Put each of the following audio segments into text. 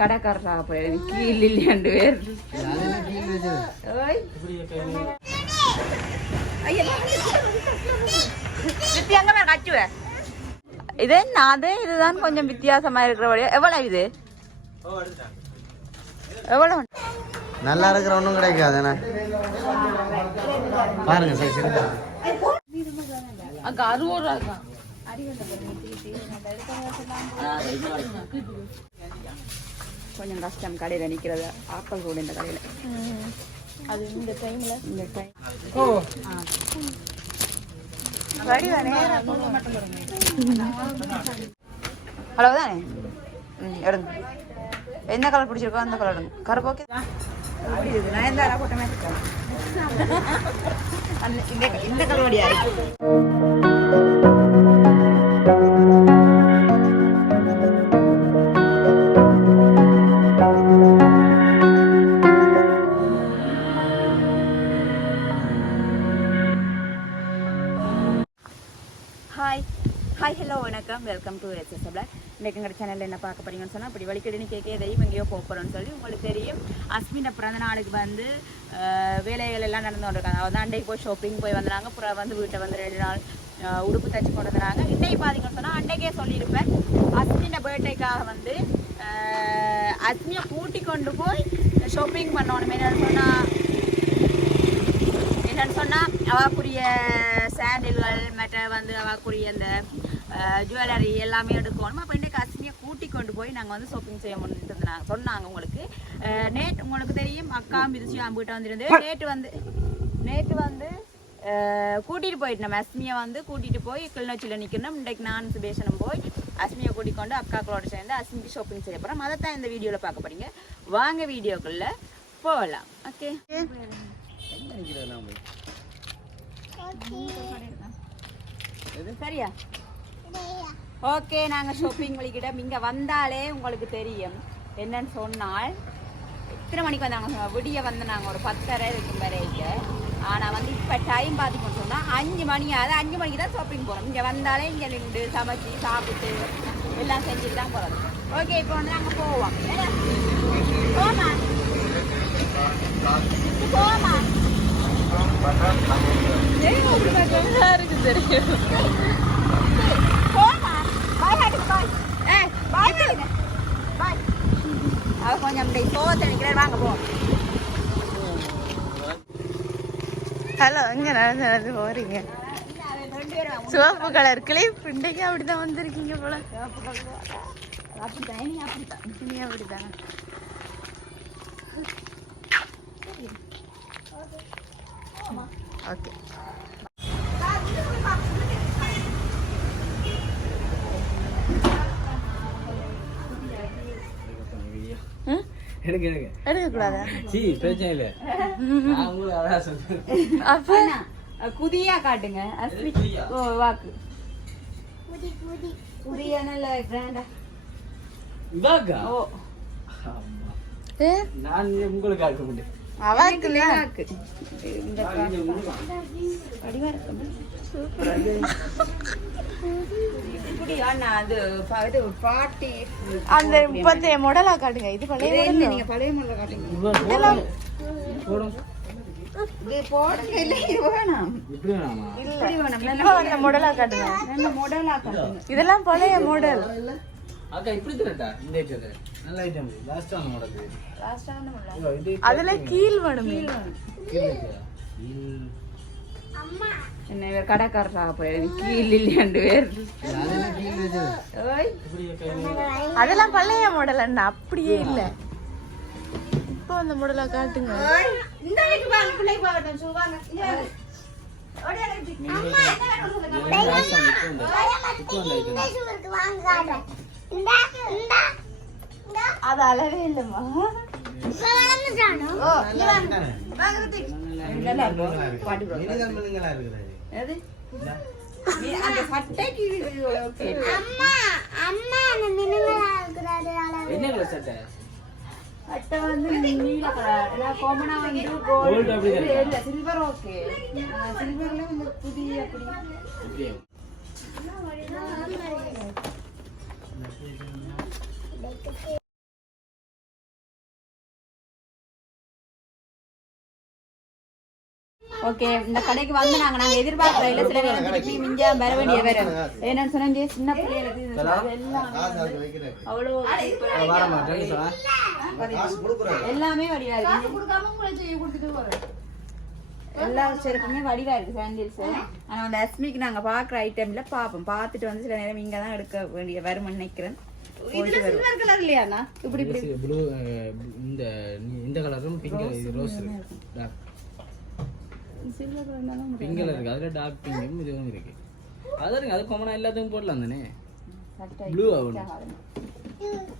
கடைக்காரராக போய் கீழ் இல்லையாண்டு பேர் கச்சுவ இது அது இதுதான் கொஞ்சம் வித்தியாசமா இருக்கிற வழியா. எவ்வளவு இது எவ்வளவு நல்லா இருக்கிற ஒன்றும் கிடைக்காது பாருங்க சைஸ் இருக்கா அங்க 60 ரூபா இருக்கா கொஞ்சம் கஷ்டம் கடையில் நிற்கிறது ஆப்பல் கூட இந்த கடையில் அது இந்த டைம்ல இந்த டைம் அவ்வளவுதானே எடுங்க என்ன கலர் பிடிச்சிருக்கோ அந்த கலர் எடுங்க கருப்பு ஓகே அப்படி இருக்கு நான் எந்த போட்டமே இருக்கேன் இந்த கலர் வழியா ஹலோ வணக்கம் வெல்கம் டு எஸ்எஸ் பிளாக். இன்றைக்கு எங்கள் சேனலில் என்ன பார்க்க போறீங்கன்னு சொன்னால் இப்படி வலிக்கடினு கேட்க எதையும் எங்கேயோ போகிறோன்னு சொல்லி உங்களுக்கு தெரியும். அஸ்மின பிறந்த நாளுக்கு வந்து வேலைகள் எல்லாம் நடந்து கொண்டிருக்காங்க. அதாவது அன்றைக்கு போய் ஷாப்பிங் போய் வந்தாங்க. அப்புறம் வந்து வீட்டை வந்து 2 நாள் உடுப்பு தைச்சி கொண்டு வந்தாங்க. இன்றைக்கு பார்த்தீங்கன்னு சொன்னால் அன்றைக்கே சொல்லியிருப்பேன் அஸ்மின பர்த்டேக்காக வந்து அஸ்மியை கூட்டி கொண்டு போய் ஷாப்பிங் பண்ணணும். என்னென்னு சொன்னால் அவக்குரிய சாண்டில்கள் மற்ற வந்து அவக்குரிய அந்த ஜுவல்லரி எல்லாமே எடுக்கணும். அப்போ இன்றைக்கு அஸ்மியை கூட்டி கொண்டு போய் நாங்கள் வந்து ஷாப்பிங் செய்ய முடியுது சொன்னாங்க. உங்களுக்கு நேற்று உங்களுக்கு தெரியும் அக்கா மிதிச்சு வீட்டை வந்துருந்து நேற்று வந்து கூட்டிகிட்டு போயிட்டு நம்ம அஸ்மியை வந்து கூட்டிகிட்டு போய் கிளிநொச்சியில் நிற்கணும். இன்றைக்கு நான் சுபேஷனும் போய் அஸ்மியை கூட்டிக் கொண்டு அக்காக்களோட சேர்ந்து அஸ்மிக்கு ஷாப்பிங் செய்ய போகிறோம். அதை தான் இந்த வீடியோவில் பார்க்க போறீங்க. வாங்க வீடியோக்குள்ளே போகலாம். ஓகே சரியா ஓகே. நாங்கள் ஷாப்பிங் வழிக்கிட்ட இங்கே வந்தாலே உங்களுக்கு தெரியும் என்னன்னு சொன்னால் எத்தனை மணிக்கு வந்தாங்க விடிய வந்து நாங்கள் ஒரு 10:30 இருக்கும் வரைக்கும். ஆனால் வந்து இப்போ டைம் பார்த்துக்கணும்னு சொன்னால் 5 மணி ஆகுது. 5 மணிக்கு தான் ஷாப்பிங் போகிறோம். இங்கே வந்தாலே இங்கே நின்று சமைச்சி சாப்பிட்டு எல்லாம் செஞ்சுட்டு தான் போகிறது. ஓகே இப்போ வந்து நாங்கள் போவோம். போமா போமா இருக்கு தெரியும். கொஞ்சம் வாங்க போவோம். ஹலோ எங்க நடந்து போறீங்க? சிவப்பு கலர் கிளிப் இன்றைக்கு அப்படிதான் வந்திருக்கீங்க போல. அப்படித்தான் அப்படித்தான் ஓகே குதியா காட்டுங்க வாக்கு குதியா நல்ல பிராண்டா நான் உங்களுக்கு காட்ட முடியும். அந்த இப்பத்தைய மாடலா காட்டுங்க. இது பழைய நீங்க பழைய மாடலா காட்டுங்க. இது போடுங்க. இல்ல இது வேணாம். இப்படி வேணாமா? இப்படி வேணாம். நல்ல மாடலா காட்டுங்க. நல்ல மாடலா காட்டுங்க. இதெல்லாம் பழைய மாடல். அக்கா இப்படி தரடா. இந்த ஐட்டம் நல்ல ஐட்டம். லாஸ்டான மாடல். லாஸ்டான மாடல். அதுல கீழ் வேணும். கீழ் அம்மா என்ன வேற கடைக்காரராக போய் கீழ் இல்லையாண்டு பேர். அதெல்லாம் பழைய மாடல் அண்ணா. அப்படியே இல்ல. இப்போ அந்த மாடலா காட்டுங்க. இந்த வீட்டு வாங்க பிள்ளை போகட்டும். சுவாங்க அது அளவே இல்லம்மா. அட்டை வந்து நீல கலர் காமனா வந்து கோல்ட் இல்ல சில்வர். ஓகே சில்வர்ல வந்து புதிய அப்படி ஓகே இந்த கடைக்கு வந்து நாங்க எதிர்பார்க்கல இல்ல சில நேரம் திருப்பி மிஞ்ச வர வேண்டிய வேற என்னன்னு சொன்னா சின்ன பிள்ளைகளுக்கு எல்லாம் அவ்வளோ எல்லாமே வடிவா இருக்கு எல்லா செருப்புமே வடிவா இருக்கு சாண்டில்ஸ் ஆனா அந்த அஸ்மிக்கு நாங்க பாக்குற ஐட்டம்ல பாப்போம் பார்த்துட்டு வந்து சில நேரம் இங்க தான் எடுக்க வேண்டிய வரும்னு நினைக்கிறேன் இதுல சில்வர் கலர் இல்லையாண்ணா இப்படி இப்படி ப்ளூ இந்த கலரும் pink rose dark silver colour தான் பிங்க் கலர் இருக்கு அதுல டார்க் பிங்கும் இதுவும் இருக்கு அது அது காமனா எல்லாத்துக்கும் போடலாம் தானே ப்ளூ ஆகணும்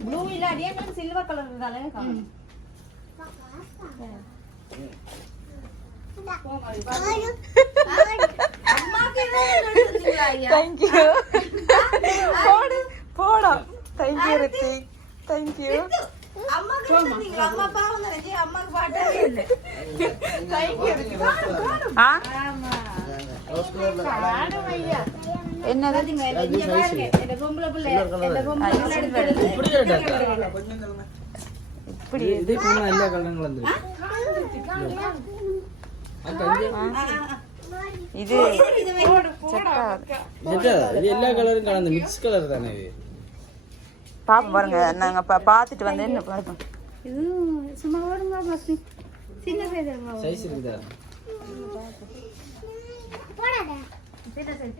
ப்ளூ இல்ல அதே மாதிரி சில்வர் கலர் இருந்தாலே காணும் Thank you. போடா Thank you Hrithik Thank you. அம்மாக்கு சொன்னீங்க அம்மா பாவம் நினைச்சு அம்மாக்கு பாட்டவே இல்ல Thank you ரித்திக் ஆமா ஐயா என்னது நீங்க இங்க பாருங்க இந்த பொம்பளை பிள்ளை இந்த பொம்பளை எடுத்து இப்படி இது போனா எல்லா கலரும் கலந்துருக்கு இது எல்லா கலரும் கலந்து மிக்ஸ் கலர் தானே இது பாப்போம் பாருங்க நாங்க பாத்துட்டு வந்து என்ன பாப்போம் இது சும்மா ஓடுங்க பஸ் சின்ன சைஸ் இருக்குதா போடாத சின்ன சைஸ்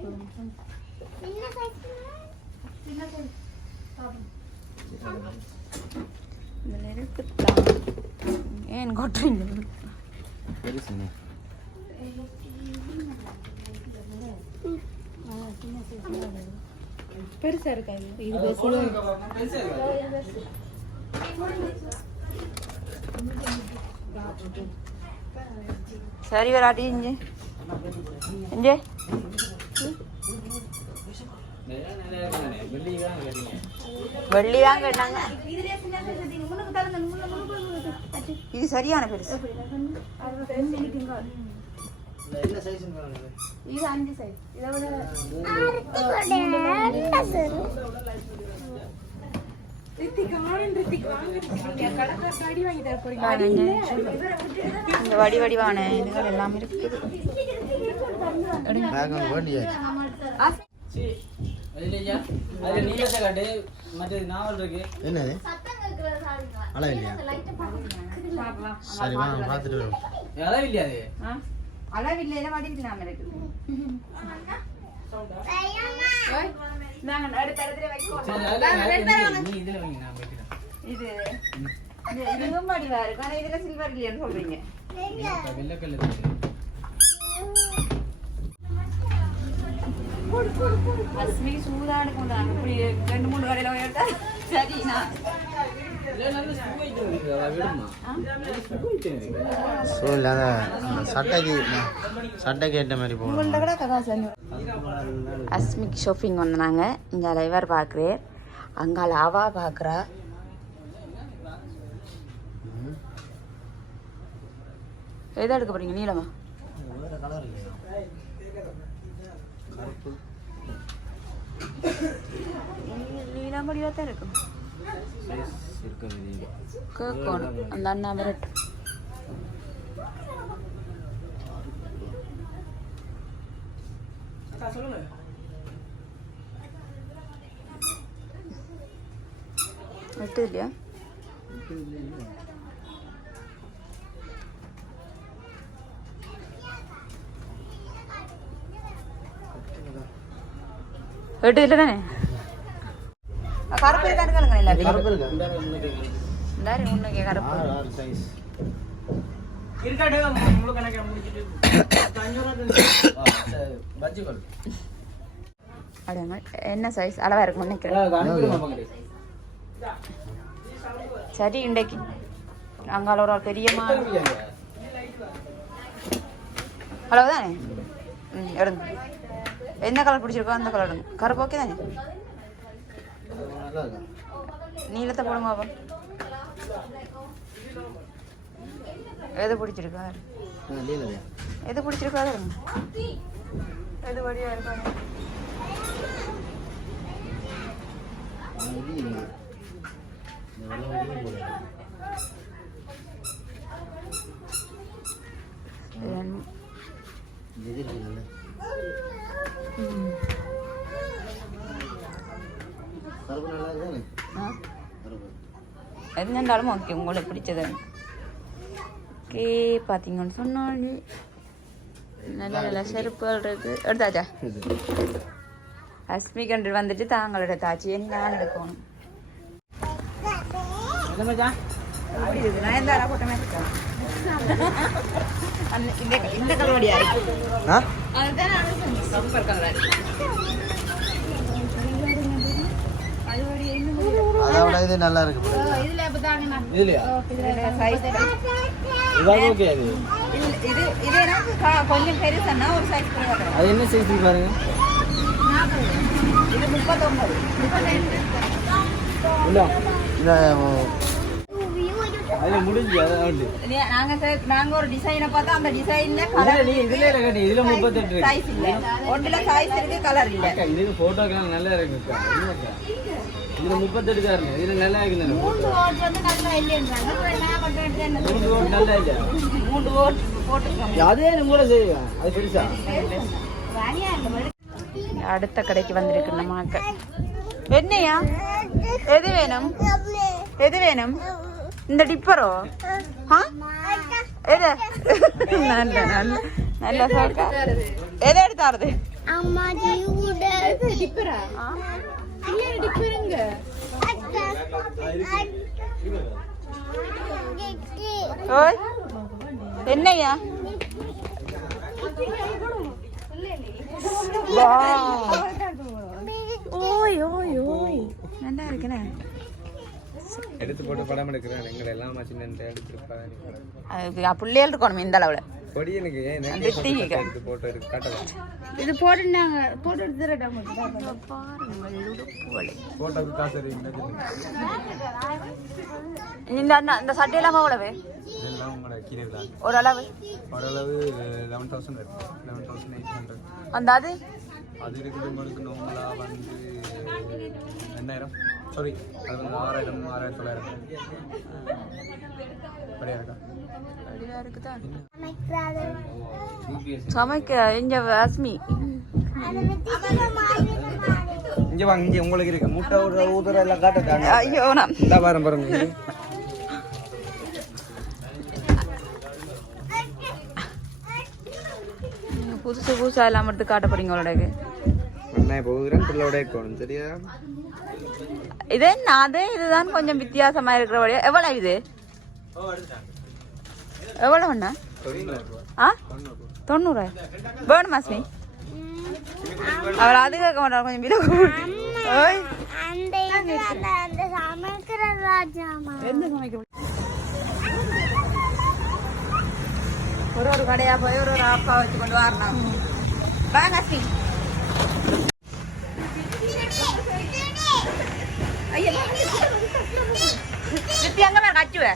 சின்ன சைஸ் பாப்போம் இந்த நெருப்பு தான் ஏன் கொட்றீங்க பெருசுங்க பெருசா இருக்கா இது சரி வராட்டி இங்கே இங்கே வெள்ளி தான் கேட்டாங்க இது சரியான பெருசு இது 5 சைஸ் இதை விட இந்த வடி வடிவான இதுகள் எல்லாம் இருக்குது என்னது அளவில்லையா சரி வாங்க பார்த்துட்டு வரோம் அளவில்லையில வடிவில்லாம இருக்குது இது இதுவும் வடிவா இருக்கு ஆனா இதுல சில்வர் இல்லையான்னு சொல்றீங்க அஸ்மிக்கு சூதாடு கொண்டாங்க இப்படி 2-3 கடையில போயிட்டா சரிண்ணா சட்டைக்கு ஏற்ற மாதிரி போகணும். அஸ்மிக் ஷாப்பிங் வந்தாங்க இங்கே லைவர் பார்க்குறேன் அங்கால அவா பார்க்குறா எதை எடுக்க போறீங்க நீளமா நீளம் முடிவா தான் இருக்கும் கேட்கணும் அந்த அண்ணா மிரட்டு வெட்டு இல்லையா வெட்டு இல்லை தானே கருப்பு இருக்கானுங்க இல்லை கருப்பு இருக்கு எல்லாரும் முன்னே கருப்பு என்ன சைஸ் அளவா இருக்கும் நினைக்கிறேன் சரி இன்றைக்கு அங்கால ஒரு பெரியமா அளவுதானே எடுங்க என்ன கலர் பிடிச்சிருக்கோ அந்த கலர் எடுங்க கருப்பு ஓகே தானே நீளத்தை போடுமா அப்போ எது பிடிச்சிருக்கா எது பிடிச்சிருக்கோ அதை எடுங்க எது வழியா இருக்காங்க இது இருக்குல்ல கருப்பு நல்லா இருக்குதானே கருப்பு எது இருந்தாலும் ஓகே உங்களுக்கு பிடிச்சது ஓகே பார்த்தீங்கன்னு சொன்னால் நல்ல நல்ல செருப்புகள் இருக்கு எடுத்தாச்சா அஸ்மி கன்று வந்துட்டு தாங்களோட தாச்சியை நான் எடுக்கணும் அப்படி இருக்கு நான் எந்த போட்டமே இந்த கலவடியா இருக்கு சூப்பர் கலர் அதோட இது நல்லா இருக்கு இதுலையா ஓகே அது இது எனக்கு கொஞ்சம் பெருசுன்னா ஒரு சைஸ் அது என்ன சைஸ் பாருங்க இது 39 இல்ல அதுல முடிஞ்சு அதான் நாங்க ஒரு டிசைனை பார்த்தா அந்த டிசைன்ல நீ இதுல கட்டி இதுல 38 சைஸ் இல்ல ஒண்ணுல சைஸ் இருக்கு கலர் இல்ல இதுக்கு போட்டோக்கெல்லாம் நல்லா இருக்கு இதுல 38 தான் இருக்கு இதுல நல்லா இருக்கு மூணு ஓட் வந்து நல்லா இல்லைன்றாங்க நான் பண்றேன் என்ன மூணு ஓட் நல்லா இல்ல மூணு ஓட் போட்டுக்கோங்க அதே கூட செய்வா அது பெருசா அடுத்த கடைக்கு வந்திருக்கு நம்மாக்க என்னையா எது வேணும் எது வேணும் இந்த டிப்பரோ எது நல்ல நல்ல நல்ல சொல்ற எதை எடுத்தாருது ஓய் என்னையா ஓய் ஓய் ஓய் நல்லா இருக்குண்ணே எடுத்து போட்டு படம் எடுக்கிறேன் எங்களை எல்லாம் சின்ன எடுத்துருப்பாங்க அது பிள்ளைகள் இருக்கணும் இந்த அளவுல பொடி எனக்கு எடுத்து போட்டோ எடுத்து காட்டலாம் இது போட்டுட்டாங்க போட்டு எடுத்துறேன் போட்டோக்கு காசு இந்த சட்டையெல்லாம் எவ்வளவு இதெல்லாம் உங்களோட கீழே ஓரளவு 11,800 அந்த அது அது இருக்குது உங்களுக்கு நார்மலாக வந்து 2000 சாரி அது வந்து 6,900 அப்படியா இருக்கா சமைக்க இங்க அஸ்மி இங்க வாங்க இங்க உங்களுக்கு இருக்கு முட்டை ஊதுற எல்லாம் காட்டுறாங்க ஐயோ நான் இந்த பாருங்க புதுசு புதுசா எல்லாம் மட்டும் காட்ட போறீங்க உங்களோடக்கு நான் இப்போ ஊதுறேன் பிள்ளோட இருக்கணும் சரியா இது என்ன அது இதுதான் கொஞ்சம் வித்தியாசமா இருக்கிற வழியா எவ்வளவு இது எவ்வளவு ஒண்ணா 90 வேணும் மாஸ்மி அவள் அது கேட்க மாட்டாள் கொஞ்சம் விலை எந்த சமைக்க ஒரு கடையா போய் ஒரு அப்பா வச்சு கொண்டு வரணும் வாங்க அஸ்மி அங்க மேல கச்சுவே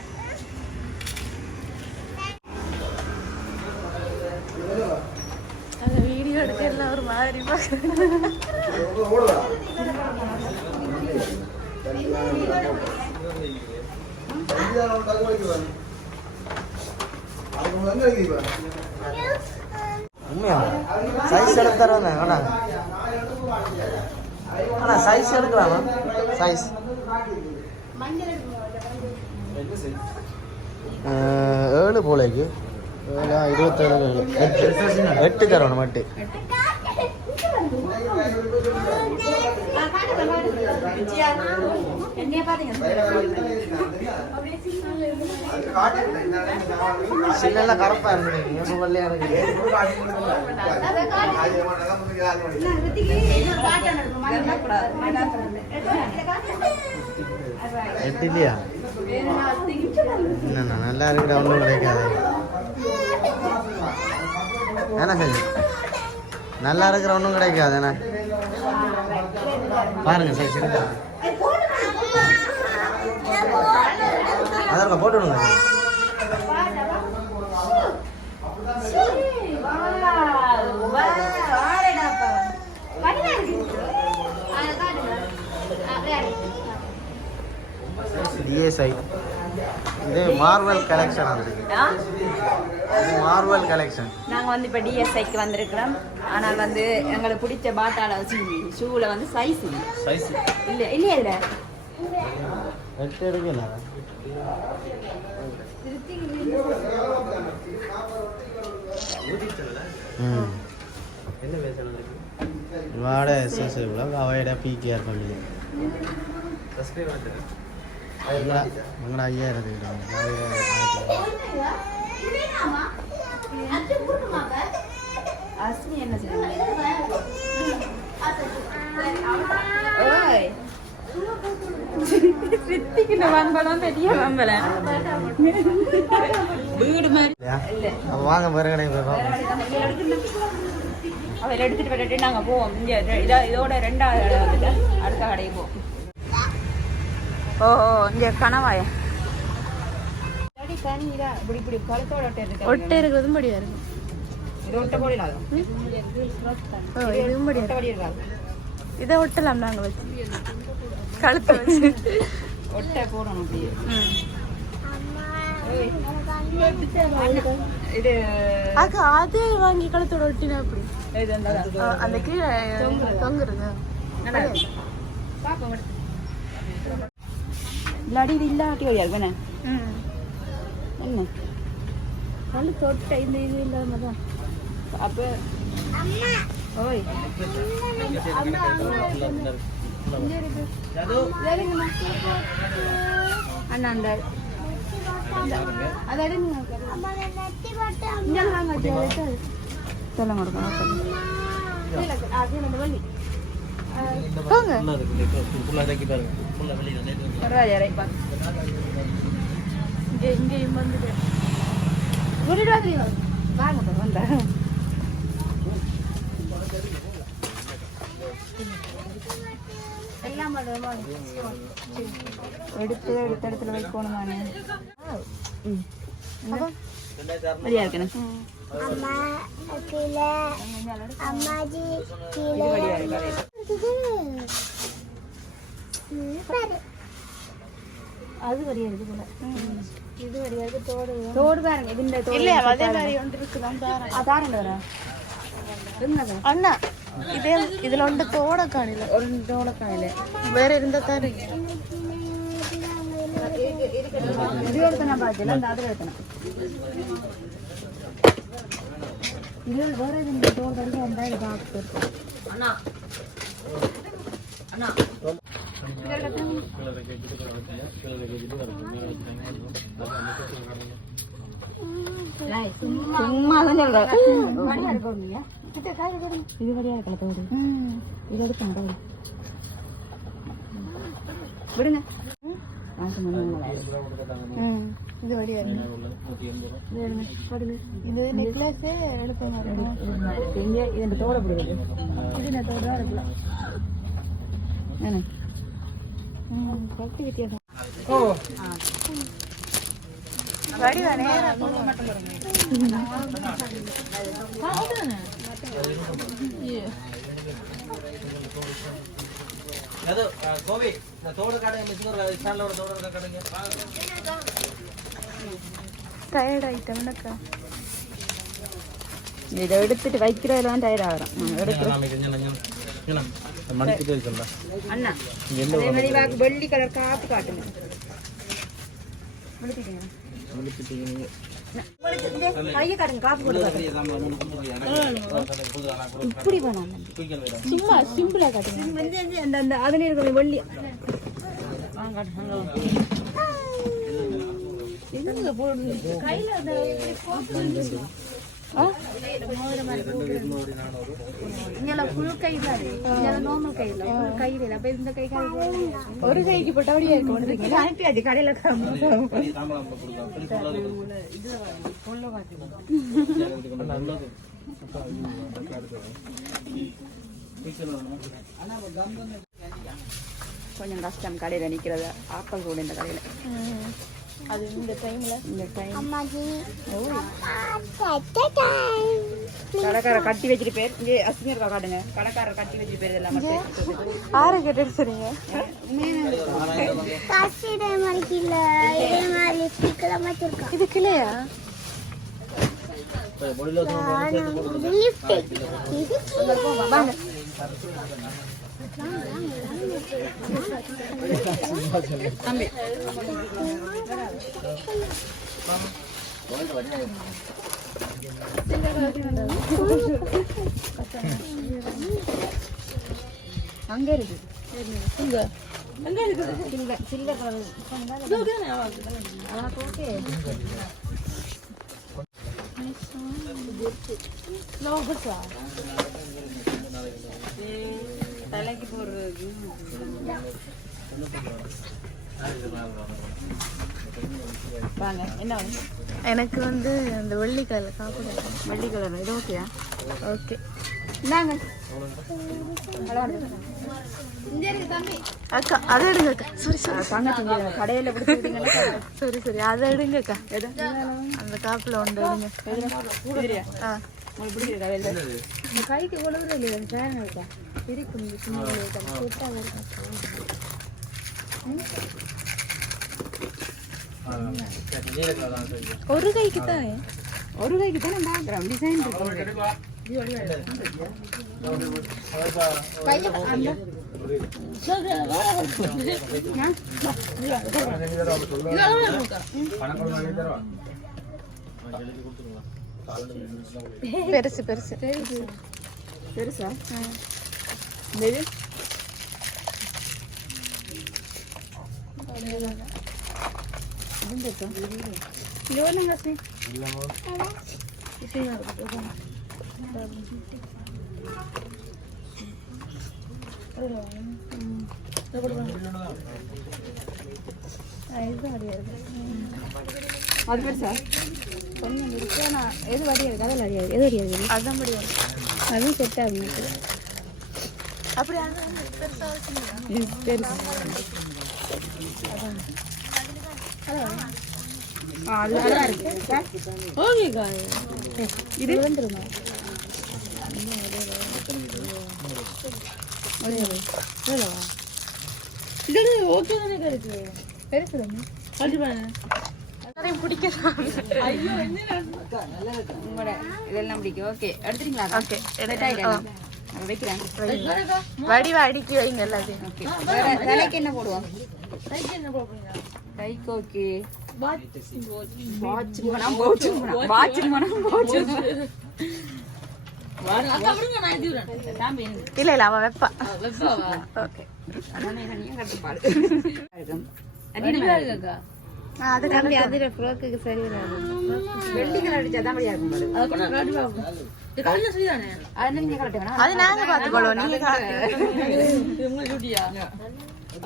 வீடியோ எடுக்க எல்லாம் ஒரு மாதிரி உண்மையா சைஸ் எடுத்து தருவாங்க அண்ணா சைஸ் எடுக்கலாமா சைஸ் 7 போலேக்கு 27 8 தரணும் மட்டும் சின்னெல்லாம் கரப்பா இருக்கு வெள்ளையா இருக்கு எட்டு இல்லையா என்னண்ணா நல்லா இருக்கிற ஒன்றும் கிடைக்காது என்ன சரி நல்லா இருக்கிற ஒன்றும் கிடைக்காது என்ன பாருங்க சரி சரி அதான் போட்டு விடுங்க DSI இது மார்வல் கலெக்ஷன் அது. இது மார்வல் கலெக்ஷன். நாங்க வந்து இப்ப டிஎஸ்ஐக்கு வந்திருக்கிறோம். ஆனால் வந்து எங்களுக்கு பிடிச்ச பாட்டால ஷூல வந்து சைஸ் இல்ல இல்லையா இதுல வெட்டு எடுக்கல. என்ன பேசணும் வாட எஸ்எஸ்ஐ பிளாக் அவைட பிகேஆர் பண்ணி உங்களோட 5000 அஸ்மி என்ன செய்யணும்? ஓய் சித்திக்கிட்ட வம்பலம் பெரிய வம்பலம் வீடு மாதிரி இல்ல வாங்க மறுகடை அவர் எடுத்துட்டு போயிட்டு நாங்க போவோம். இங்க இதோட 2வது கடை வந்துட்டு அடுத்த கடைக்கு போவோம். ஓ இங்க கனவாய இப்படி இப்படி கழுத்தோட ஒட்டை இருக்கிறதும் படியா இருக்கும். இது ஒட்ட போடலாம். இதுவும் படியா இருக்காது. இதை ஒட்டலாம் நாங்க வச்சு கழுத்தை வச்சு ஒட்டை போடணும் அப்படியே. இது அது வாங்கி கழுத்தோட ஒட்டினா அப்படி அந்த கீழே தொங்குறது இல்லாடி இது இல்லாட்டி வழியா வேணே என்ன கழு தொட்ட இந்த இது இல்லாம தான் அப்போ ஓய் அண்ணா அந்த எடுத்து எடுத்த இடத்துல வைக்கணும் நானு. வழியா இருக்கேன் அது வழியா இருக்கு போல. இது வழியா இருக்கு. தோடு தோடு பாருங்க. இதுல தோடு இல்ல அதே மாதிரி ஒன்று இருக்குதான் தாரேன். தாரேன் வரேன் அண்ணா. இதே இதுல ஒன்று தோட காணில ஒரு தோட காணில வேற இருந்தா தாரு இது எடுத்தனா பாக்கல அந்த அதுல எடுத்தனா இது வேற இந்த தோட கடிச்சு வந்தா இது பாக்கு அண்ணா அண்ணா சும்மா தான் சொல்றேன். இது வழியா இருக்கல தோடு. இது எடுக்கணும் விடுங்க. இது வழியா இது நெக்லஸ் எடுக்கணும். இது தோட பிடிக்குது. இது நான் தோட இருக்கலாம் கட்டி வித்தியாசம். ஓ வடிவா நேரம் மட்டும் டயர்ட் ஆயிட்டேன். இதை எடுத்துட்டு வைக்கிறதெல்லாம் டயர்ட் ஆகிறோம். அண்ணா வெள்ளி கலர் காப்பு காட்டுங்க. கையை காட்டுங்க. காப்பு போட்டு இப்படி வேணாம். சும்மா சிம்பிளா காட்டுங்க. அந்த அதுல இருக்கிற வெள்ளி ஒரு கைக்கு போட்டபடியா இருக்கு. அனுப்பியாச்சு கடையில கொஞ்சம் கஷ்டம் கடையில நிக்கிறது. ஆக்கள் கூட இந்த கடையில அது இந்த டைம்ல கடைக்காரர் கட்டி வச்சிட்டு பேர் இங்கே அசிங்கர் காட்டுங்க. கடைக்காரர் கட்டி வச்சிட்டு பேர் எல்லாம் ஆறு கேட்டு சரிங்க இது கிளையா தம்பி அங்க இருக்கு அங்க இருக்கு சில்வர் தலைக்கு போடுறது வாங்க. என்ன எனக்கு வந்து அந்த வெள்ளி கலர் காப்பு வெள்ளி கலர் இது ஓகேயா? ஓகே இந்தாங்க அக்கா அதை எடுங்க அக்கா சரி சரி தங்கச்சி கடையில பிடிச்சிருக்கீங்களா? சரி சரி அதை எடுங்க அக்கா அந்த காப்பில் ஒன்று எடுங்க ஆ கைக்கு உழவுற இல்லையா ஃபேன் இருக்கா இருக்கும் ஒரு கைக்கு தான் நான் பார்க்குறேன் டிசைன் இருக்கு. பெருசு பெருசு பெருசா? அது பெருசா? கொஞ்சம் இருக்கு நான் எது வடியா இருக்கு அதில் அடியாது எது வடியா இருக்கு அதுதான் வடியா இருக்கு அதுவும் செட் ஆகும் அப்படி பெருசு ஓகேக்கா இது வந்துருமா ஓகே தானே கிடைச்சு பெருசு பிடிக்கலாம் இதெல்லாம் பிடிக்கும். ஓகே எடுத்துட்டீங்களா? ஓகே வைக்கிறேன். வடிவ அடுக்கி வைங்க எல்லாத்தையும். ஓகே தலைக்கு என்ன போடுவோம்? கைக்கு ஓகே இல்ல இல்ல அவ வெப்பா ஓகே அது கம்பி அதுல ஃப்ரோக்குக்கு சரி வராது வெள்ளி கலர் அடிச்சாதான் வழியா இருக்கும். அது நாங்க பாத்துக்கொள்வோம் நீங்க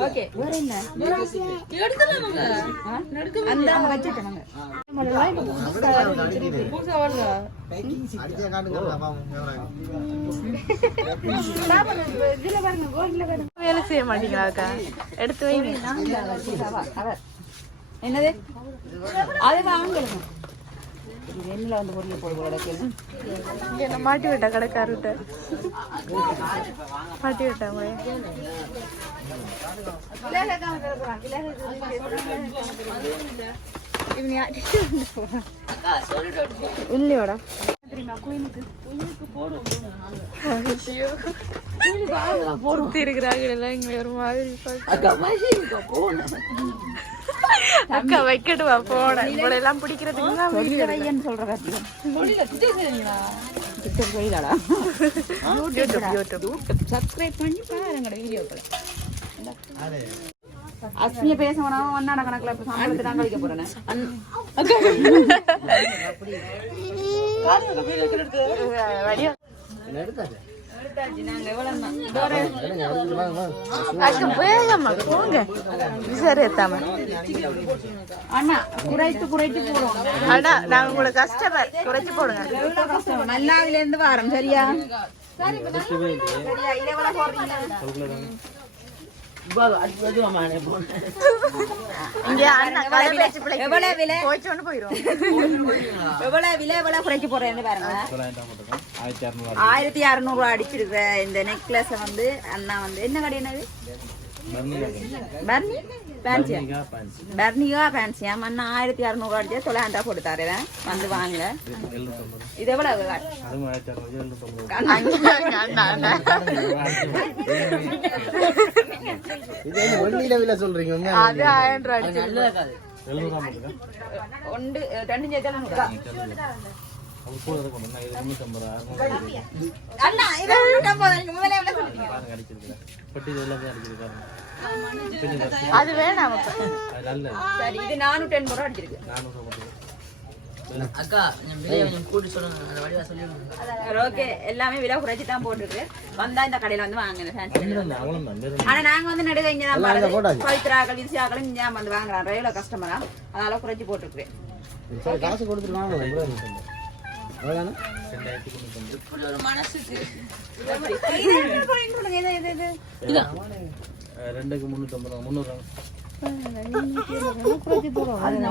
ஓகே வேற என்ன அந்த வச்சுட்டாங்க. வேலை செய்ய மாட்டீங்களாக்கா எடுத்து வைங்க என்னது அது வாங்கணும். வெண்ணில வந்து பொருள் போடுவோம். என்ன மாட்டி விட்டா கடைக்காரர்கிட்ட மாட்டி விட்டா இல்லையோட பொறுத்து இருக்கிறாங்க இங்க ஒரு மாதிரி அக்கா வைக்கட்டுவா போன இவட எல்லாம் பிடிக்கிறதுக்கு சப்ஸ்கிரைப் பண்ணி பாருங்க வீடியோக்களை. அஸ்மிய பேசணும்னா ஒன்னான கணக்குல சம்பளத்தை தான் கழிக்க போறேன். அண்ணா குறைத்து போடுவோம். அண்ணா நாங்க உங்களுக்கு கஸ்டமர் குறைச்சு போடுங்க. நல்லா அதுல இருந்து வாரம் சரியா? இங்க அண்ணா கதை பேச்சு பிள்ளை எவ்வளவு விலை போய்ச்சோன்னு போயிரும். எவ்வளவு விலை எவ்வளவு குறைக்க போறேன்னு பாருங்க. 1600 அடிச்சிருக்க இந்த நெக்லஸ் வந்து அண்ணா வந்து என்ன கடை என்னது பர்னி ஃபேன்சியா பர்னிகா ஃபேன்சியா அண்ணா 1600 அடிச்சு 900 போட்டு தரேன் வந்து வாங்க. இது எவ்வளவு சொல்றீங்க அது 1000 அடிச்சு ஒன்று ரெண்டு சேர்த்தாலும் அண்ணா இது 150 அது வேணாம் சரி இது 480 ரூபா அடிச்சிருக்கு அக்கா கொஞ்சம் கூட்டி சொல்லுங்க. ஓகே எல்லாமே விலை குறைச்சி தான் போட்டுருக்கு. வந்தா இந்த கடையில வந்து வாங்குங்க. ஆனா நாங்க வந்து நடுக இங்க தான் பாருங்க பவித்ராக்கள் விசியாக்கள் இங்க வந்து வாங்குறாங்க ரெகுலர் கஸ்டமரா அதனால குறைச்சி போட்டுருக்கேன். காசு கொடுத்துருக்காங்க இப்படி ஒரு மனசுக்கு 2,350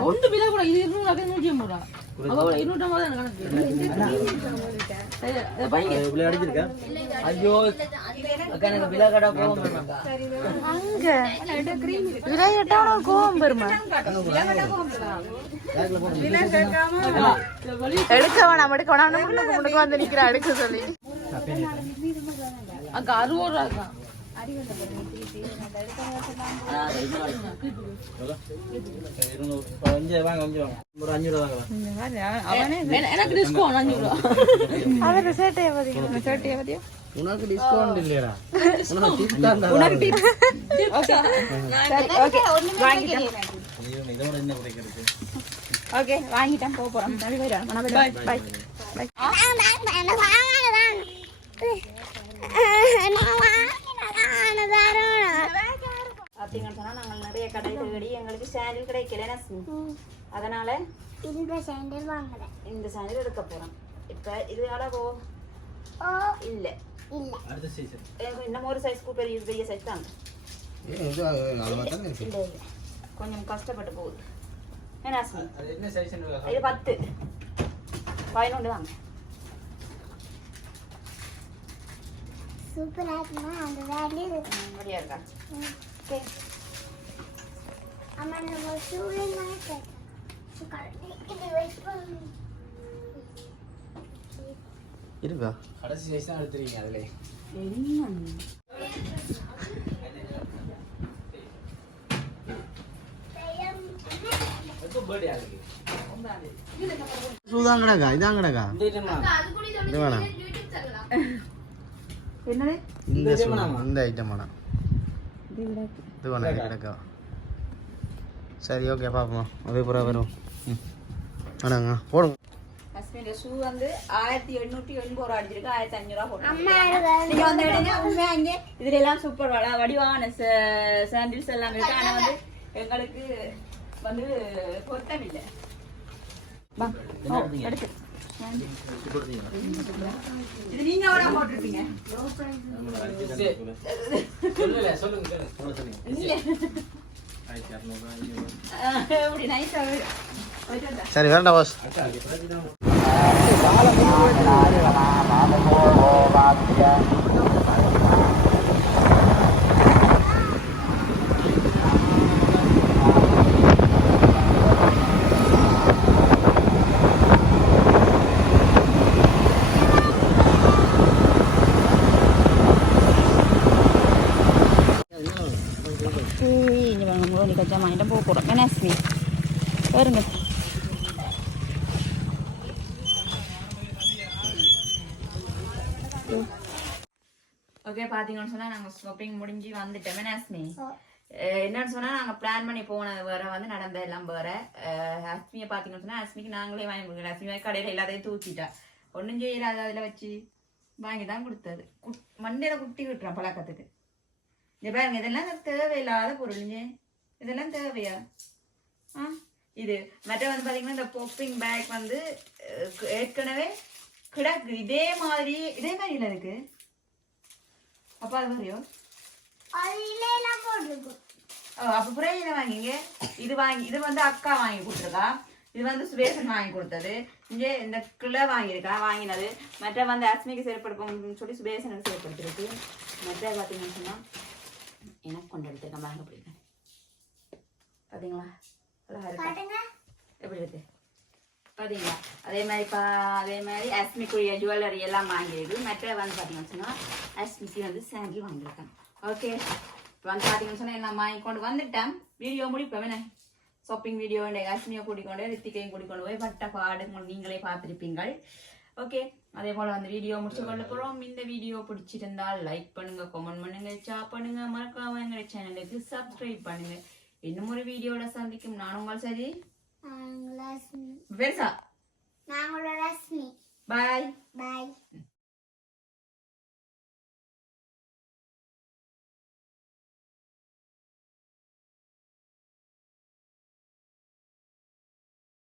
ஒன்று விலை கூட இது 250 ரூபா. அவ 250 தான் கணக்கு. ஐயோ அக்கா எனக்கு விலை கடை போகும் அங்க விலை கேட்டா கோவம் பெருமா எடுக்க வேணாம் முன்னுக்கு வந்து நிக்கிறா எடுக்க சொல்லி அக்கா 60 ரூபா அக்கா. எனக்கு டிஸ்கவுண்ட் 5 ரூபா. அவரு சேட்டையை பத்தியா உனக்கு டிஸ்கவுண்ட் இல்லையா ஓகே வாங்கிட்டேன் போறோம். பாய் பாய். அப்படிங்கன்னு சொன்னா நாங்கள் நிறைய கடை தேடி எங்களுக்கு சாண்டில் கிடைக்கல அதனால இந்த சாண்டில் எடுக்க போறோம். இப்ப இது அளவோ இல்ல இன்னும் ஒரு சைஸ் பெரிய சைஸ் தாங்க கொஞ்சம் கஷ்டப்பட்டு போகுது. என்ன இது 10 11 தாங்க. சூப்பரா இருக்குமா அந்த வேலையில அப்படியா இருக்கா? ஓகே அம்மா நம்ம சூரியன் மாதிரி இது வெயிட் பண்ணு இருக்கா கடைசி சைஸ் தான் எடுத்துறீங்க அதுல சூதான் கிடக்கா இதான் கிடக்கா இது வேணாம் என்னது இந்த ஐட்டம் வேணாம் இது வேணாம் இது கிடக்கா சரி ஓகே பார்ப்போம் அதே பூரா வரும் வேணாங்க போடுங்க. ஹஸ்பண்ட் ஷூ வந்து 1880 ரூபா அடிச்சிருக்கு 1500 ரூபா போட்டு நீங்க வந்து எடுங்க. உண்மையா இங்க இதுல எல்லாம் சூப்பர் வடிவான சாண்டில்ஸ் எல்லாம் இருக்கு. ஆனா வந்து எங்களுக்கு வந்து பொருத்தம் இல்லை. எடுத்து இது நீங்க எவ்வளவு போட்டிருப்பீங்க? எப்படி நைஸா சரி வேண்டாம் பாஸ். கச்சா வாங்கிட்டு போக போகிறோம். என்ன ஸ்மி பாருங்க. ஓகே பார்த்தீங்கன்னு சொன்னால் நாங்கள் ஷாப்பிங் முடிஞ்சு வந்துட்டோம். மேனாஸ்மி என்னன்னு சொன்னால் நாங்கள் பிளான் பண்ணி போனது வேற வந்து நடந்த எல்லாம் வேற. அஸ்மியை பார்த்தீங்கன்னு சொன்னால் அஸ்மிக்கு நாங்களே வாங்கி கொடுக்குறோம். அஸ்மியை கடையில் எல்லாத்தையும் தூக்கிட்டா ஒன்றும் செய்யலாத அதில் வச்சு வாங்கி தான் கொடுத்தது. மண்டையில் குட்டி விட்டுறான் பழக்கத்துக்கு. இங்கே பாருங்க இதெல்லாம் தேவையில்லாத பொருளுங்க. இதெல்லாம் தேவையா? இது மற்ற வந்து பார்த்தீங்கன்னா இந்த பாப்பிங் பேக் வந்து ஏற்கனவே கிடக்கு இதே மாதிரி இல்லை இருக்கு. அப்போ அது மாதிரியோ அதுலாம் போட்டுருக்கும். அப்ப புரியுது வாங்கிங்க. இது வந்து அக்கா வாங்கி கொடுத்துருக்கா. இது வந்து சுபேசன் வாங்கி கொடுத்தது. இங்கே இந்த கிளை வாங்கியிருக்கா வாங்கினது. மற்ற வந்து அஸ்மிக்கு செயற்படுக்கும் சொல்லி சுபேசனுக்கு செயற்படுத்திருக்கு. மற்ற பார்த்தீங்கன்னு சொன்னா எனக்கு கொண்டு எடுத்துருக்கேன். பாருங்க பிடிக்கும் பார்த்தீங்களா? அழகா இருக்கா? எப்படி இருக்கு பார்த்தீங்களா? அதே மாதிரி அஸ்மிக்குரிய ஜுவல்லரி எல்லாம் வாங்கியிருக்கு. மற்ற வந்து பார்த்தீங்கன்னு சொன்னா அஸ்மிக்கு வந்து சாண்டில் வாங்கியிருக்கேன். ஓகே, இப்போ வந்து பார்த்தீங்கன்னு சொன்னா எல்லாம் வாங்கி கொண்டு வந்துட்டேன். வீடியோ முடிப்பேன் என்ன ஷாப்பிங் வீடியோ அஸ்மியை கூட்டிக்கொண்டு ரித்திகையும் கூட்டிக்கொண்டு போய் பட்ட பாடு நீங்களே பார்த்துருப்பீங்கள். ஓகே, அதே போல் வந்து வீடியோ முடிச்சு கொள்ள போகிறோம். இந்த வீடியோ பிடிச்சிருந்தால் லைக் பண்ணுங்க, கமெண்ட் பண்ணுங்க, ஷேர் பண்ணுங்க, மறக்காம எங்கள் சேனலுக்கு சப்ஸ்கிரைப் பண்ணுங்க. இன்னும் ஒரு வீடியோவில் சந்திக்கும். நான் உங்கள் சரி பெருசா நாங்களோட ரஸ்மி. பாய்.